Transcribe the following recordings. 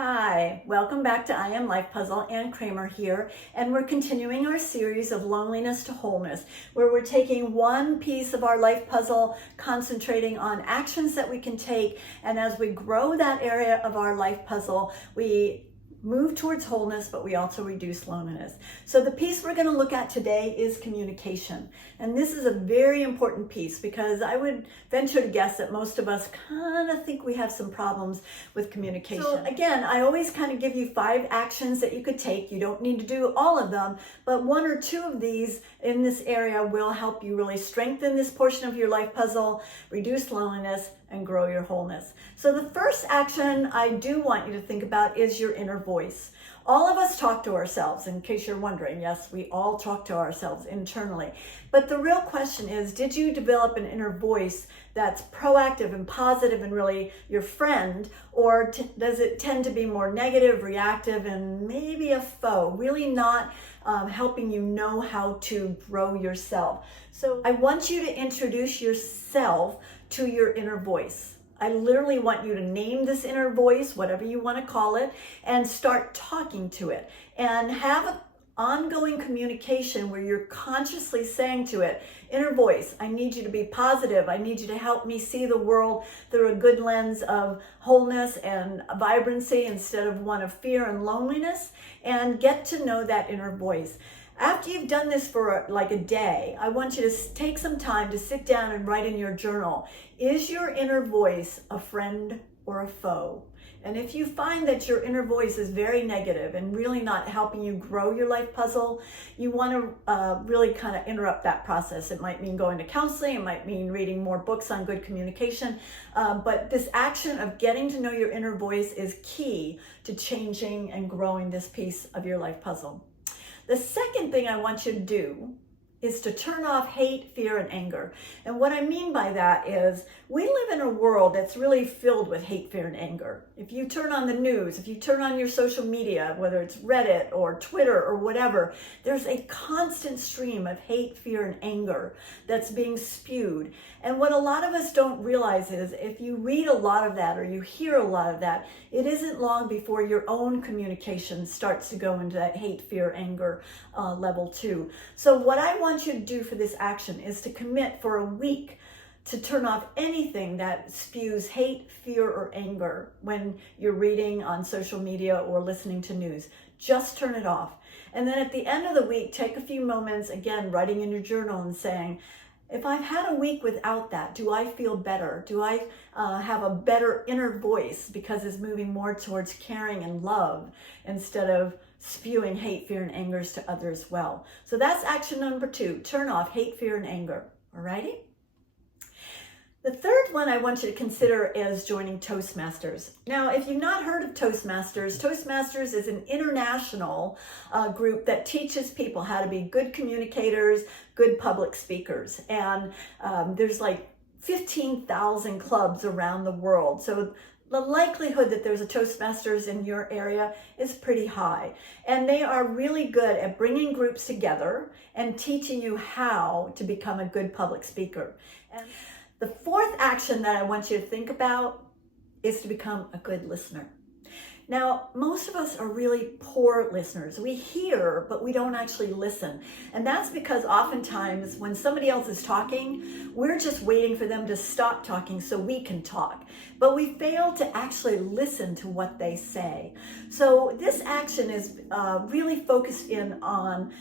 Hi, welcome back to I Am Life Puzzle. Ann Kramer here, and we're continuing our series of loneliness to wholeness, where we're taking one piece of our life puzzle, concentrating on actions that we can take, and as we grow that area of our life puzzle, we move towards wholeness, but we also reduce loneliness. So the piece we're going to look at today is communication. And this is a very important piece because I would venture to guess that most of us kind of think we have some problems with communication. So again, I always kind of give you 5 actions that you could take. You don't need to do all of them, but 1 or 2 of these in this area will help you really strengthen this portion of your life puzzle, reduce loneliness, and grow your wholeness. So the first action I do want you to think about is your inner voice. All of us talk to ourselves, in case you're wondering. Yes, we all talk to ourselves internally. But the real question is, did you develop an inner voice that's proactive and positive and really your friend, or does it tend to be more negative, reactive, and maybe a foe, really not helping you know how to grow yourself? So I want you to introduce yourself to your inner voice. I literally want you to name this inner voice, whatever you want to call it, and start talking to it. And have an ongoing communication where you're consciously saying to it, inner voice, I need you to be positive. I need you to help me see the world through a good lens of wholeness and vibrancy instead of one of fear and loneliness, and get to know that inner voice. After you've done this for like a day, I want you to take some time to sit down and write in your journal, is your inner voice a friend or a foe? And if you find that your inner voice is very negative and really not helping you grow your life puzzle, you want to really kind of interrupt that process. It might mean going to counseling, it might mean reading more books on good communication, but this action of getting to know your inner voice is key to changing and growing this piece of your life puzzle. The second thing I want you to do is to turn off hate, fear, and anger. And what I mean by that is we live in a world that's really filled with hate, fear, and anger. If you turn on the news, if you turn on your social media, whether it's Reddit or Twitter or whatever, there's a constant stream of hate, fear, and anger that's being spewed. And what a lot of us don't realize is if you read a lot of that or you hear a lot of that, it isn't long before your own communication starts to go into that hate, fear, anger level too. So what I want you to do for this action is to commit for a week to turn off anything that spews hate, fear, or anger when you're reading on social media or listening to news. Just turn it off. And then at the end of the week, take a few moments, again, writing in your journal and saying, if I've had a week without that, do I feel better? Do I have a better inner voice because it's moving more towards caring and love instead of spewing hate, fear, and angers to others well? So that's action number 2, turn off hate, fear, and anger. Alrighty? The third one I want you to consider is joining Toastmasters. Now, if you've not heard of Toastmasters, Toastmasters is an international group that teaches people how to be good communicators, good public speakers. And there's like 15,000 clubs around the world. So the likelihood that there's a Toastmasters in your area is pretty high. And they are really good at bringing groups together and teaching you how to become a good public speaker. And the fourth action that I want you to think about is to become a good listener. Now, most of us are really poor listeners. We hear, but we don't actually listen. And that's because oftentimes when somebody else is talking, we're just waiting for them to stop talking so we can talk. But we fail to actually listen to what they say. So this action is really focused in on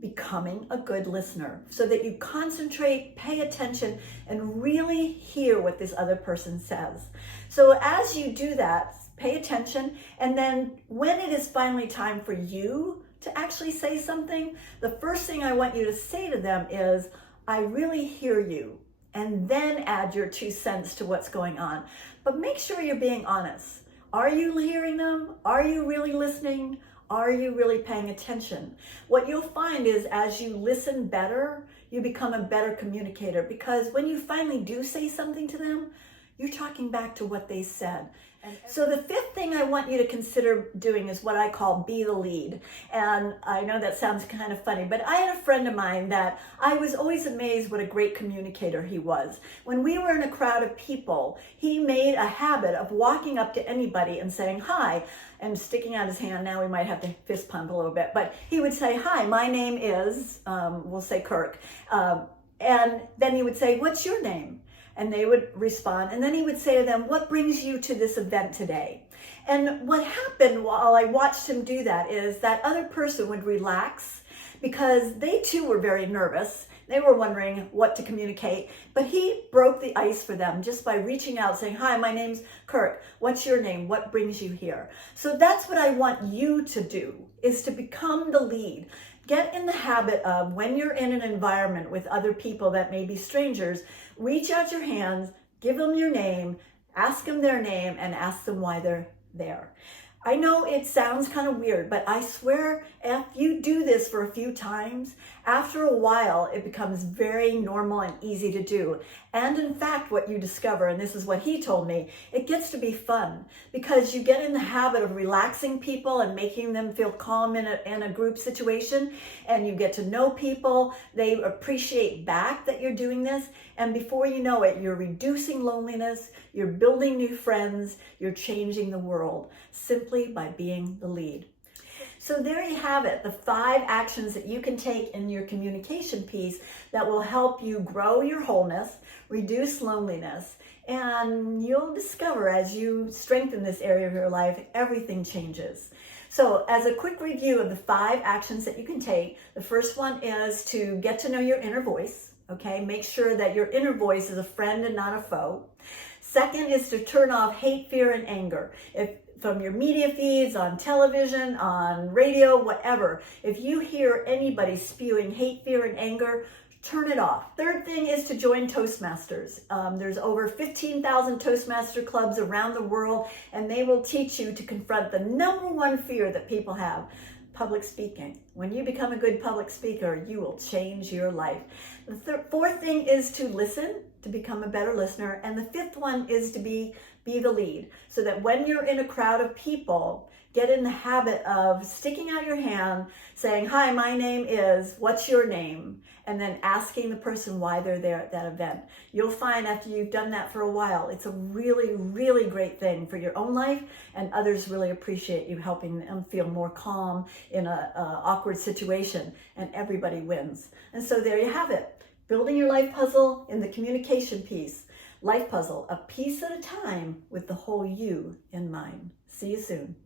becoming a good listener so that you concentrate, pay attention, and really hear what this other person says. So as you do that, pay attention, and then when it is finally time for you to actually say something, the first thing I want you to say to them is, I really hear you, and then add your 2 cents to what's going on. But make sure you're being honest. Are you hearing them? Are you really listening? Are you really paying attention? What you'll find is as you listen better, you become a better communicator, because when you finally do say something to them, you're talking back to what they said. And so the fifth thing I want you to consider doing is what I call be the lead. And I know that sounds kind of funny, but I had a friend of mine that I was always amazed what a great communicator he was. When we were in a crowd of people, he made a habit of walking up to anybody and saying, hi, and sticking out his hand. Now we might have to fist pump a little bit, but he would say, hi, my name is, we'll say Kirk. And then he would say, what's your name? And they would respond. And then he would say to them, what brings you to this event today? And what happened while I watched him do that is that other person would relax because they too were very nervous. They were wondering what to communicate, but he broke the ice for them just by reaching out saying, hi, my name's Kirk. What's your name? What brings you here? So that's what I want you to do, is to become the lead. Get in the habit of, when you're in an environment with other people that may be strangers, reach out your hands, give them your name, ask them their name, and ask them why they're there. I know it sounds kind of weird, but I swear if you do this for a few times, after a while, it becomes very normal and easy to do. And in fact, what you discover, and this is what he told me, it gets to be fun because you get in the habit of relaxing people and making them feel calm in a group situation, and you get to know people. They appreciate back that you're doing this, and before you know it, you're reducing loneliness, you're building new friends, you're changing the world simply by being the lead. So there you have it, the 5 actions that you can take in your communication piece that will help you grow your wholeness, reduce loneliness, and you'll discover as you strengthen this area of your life, everything changes. So as a quick review of the 5 actions that you can take, the first one is to get to know your inner voice. Okay, make sure that your inner voice is a friend and not a foe. Second is to turn off hate, fear, and anger. From your media feeds, on television, on radio, whatever. If you hear anybody spewing hate, fear, and anger, turn it off. Third thing is to join Toastmasters. There's over 15,000 Toastmaster clubs around the world, and they will teach you to confront the number one fear that people have: public speaking. When you become a good public speaker, you will change your life. The fourth thing is to listen, to become a better listener. And the fifth one is to be the lead, so that when you're in a crowd of people, get in the habit of sticking out your hand, saying, hi, my name is, what's your name? And then asking the person why they're there at that event. You'll find after you've done that for a while, it's a really, really great thing for your own life, and others really appreciate you helping them feel more calm in an awkward situation, and everybody wins. And so there you have it. Building your life puzzle in the communication piece. Life puzzle, a piece at a time with the whole you in mind. See you soon.